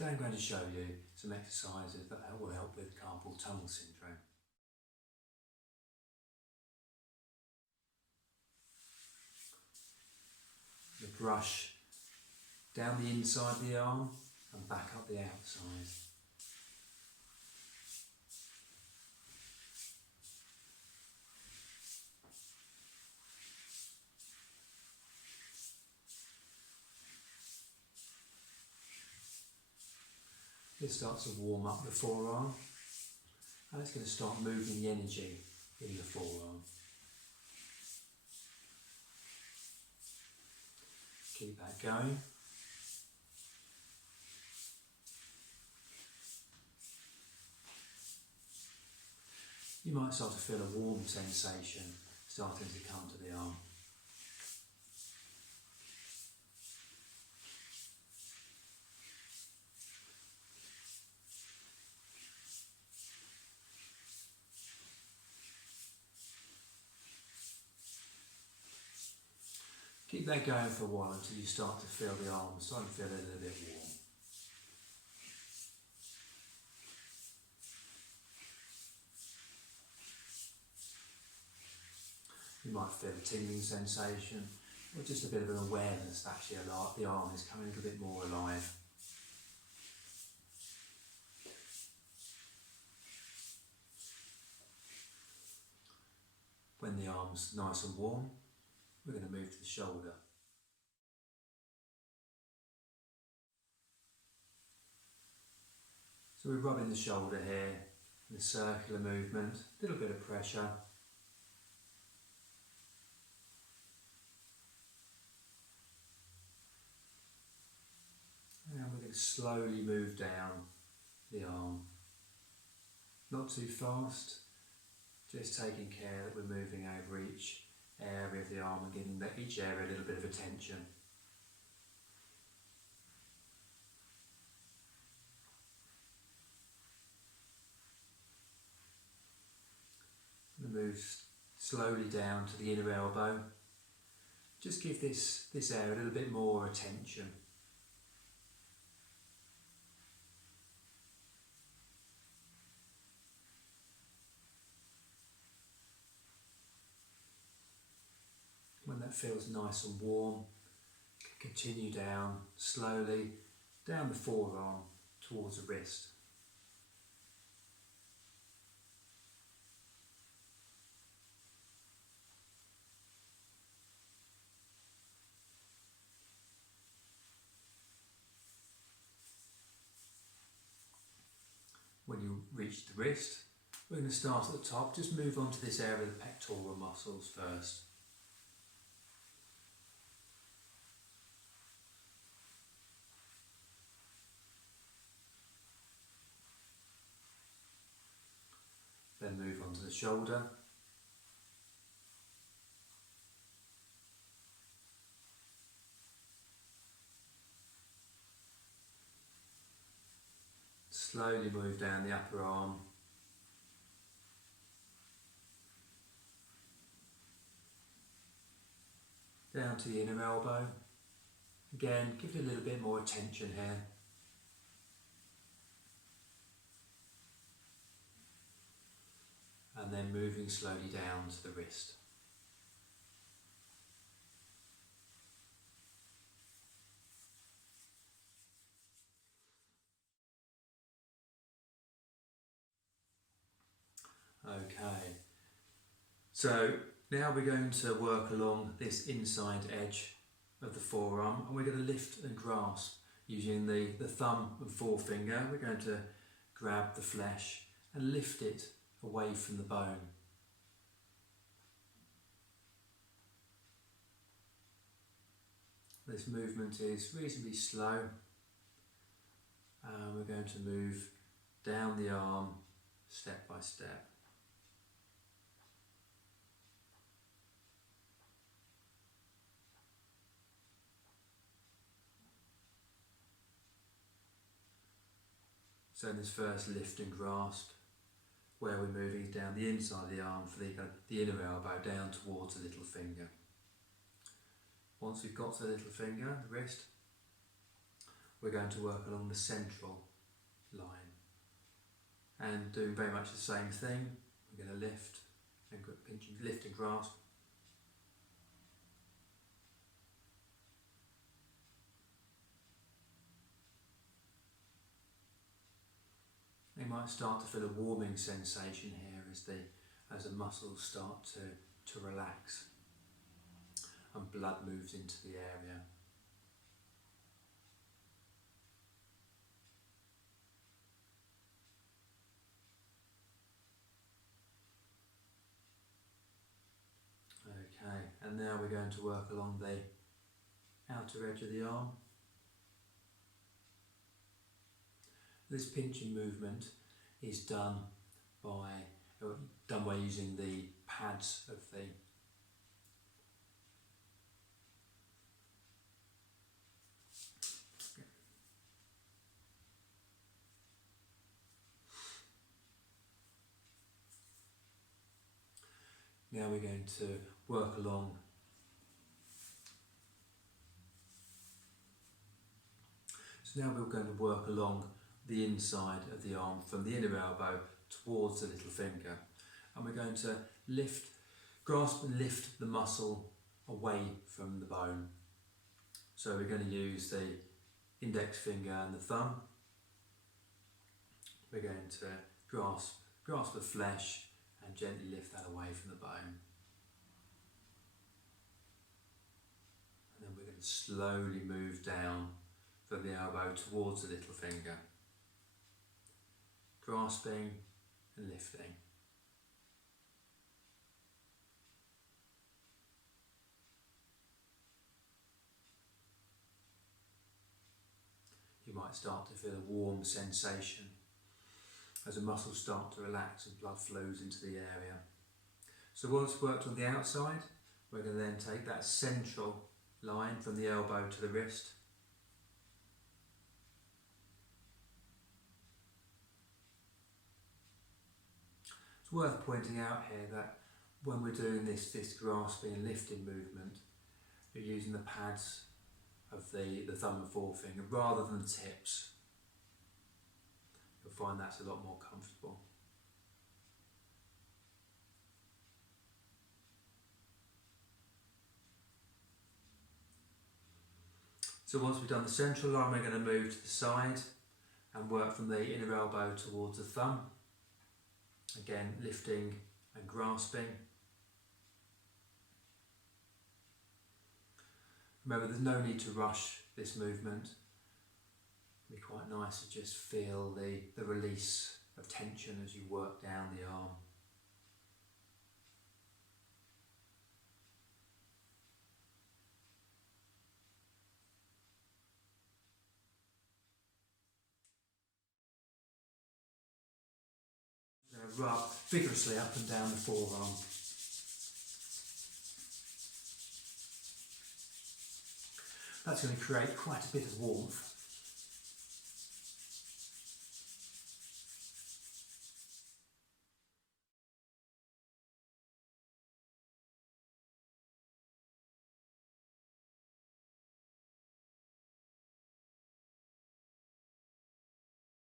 Today I'm going to show you some exercises that will help with carpal tunnel syndrome. The brush down the inside of the arm and back up the outside. This starts to warm up the forearm and it's going to start moving the energy in the forearm. Keep that going. You might start to feel a warm sensation starting to come to the arm. Keep that going for a while until you start to feel the arm starting to feel a little bit warm. You might feel a tingling sensation or just a bit of an awareness that actually the arm is coming a little bit more alive. When the arm's nice and warm, we're going to move to the shoulder. So we're rubbing the shoulder here in a circular movement, a little bit of pressure. And we're going to slowly move down the arm. Not too fast, just taking care that we're moving over each area of the arm and giving each area a little bit of attention. And move slowly down to the inner elbow. Just give this area a little bit more attention. When that feels nice and warm, continue down slowly, down the forearm towards the wrist. When you reach the wrist, we're going to start at the top, just move on to this area of the pectoral muscles first. Then move on to the shoulder. Slowly move down the upper arm. Down to the inner elbow. Again, give it a little bit more attention here. And then moving slowly down to the wrist. Okay, so now we're going to work along this inside edge of the forearm and we're going to lift and grasp using the thumb and forefinger. We're going to grab the flesh and lift it away from the bone. This movement is reasonably slow and we're going to move down the arm step by step. So in this first lift and grasp, where we're moving down the inside of the arm for the inner elbow down towards the little finger. Once we've got to the little finger, the wrist, we're going to work along the central line. And doing very much the same thing, we're going to lift and pinch and lift and grasp. You might start to feel a warming sensation here as the muscles start to relax and blood moves into the area. Okay, and now we're going to work along the outer edge of the arm. This pinching movement is done by using the pads of the Now we're going to work along now we're going to work along the inside of the arm from the inner elbow towards the little finger, and we're going to grasp and lift the muscle away from the bone. So we're going to use the index finger and the thumb. We're going to grasp the flesh and gently lift that away from the bone. And then we're going to slowly move down from the elbow towards the little finger, grasping and lifting. You might start to feel a warm sensation as the muscles start to relax and blood flows into the area. So once worked on the outside, we're going to then take that central line from the elbow to the wrist. It's worth pointing out here that when we're doing this grasping and lifting movement, you're using the pads of the thumb and forefinger rather than the tips. You'll find that's a lot more comfortable. So once we've done the central line, we're going to move to the side and work from the inner elbow towards the thumb. Again, lifting and grasping. Remember, there's no need to rush this movement. It'd be quite nice to just feel the release of tension as you work down the arm. Rub vigorously up and down the forearm. That's going to create quite a bit of warmth.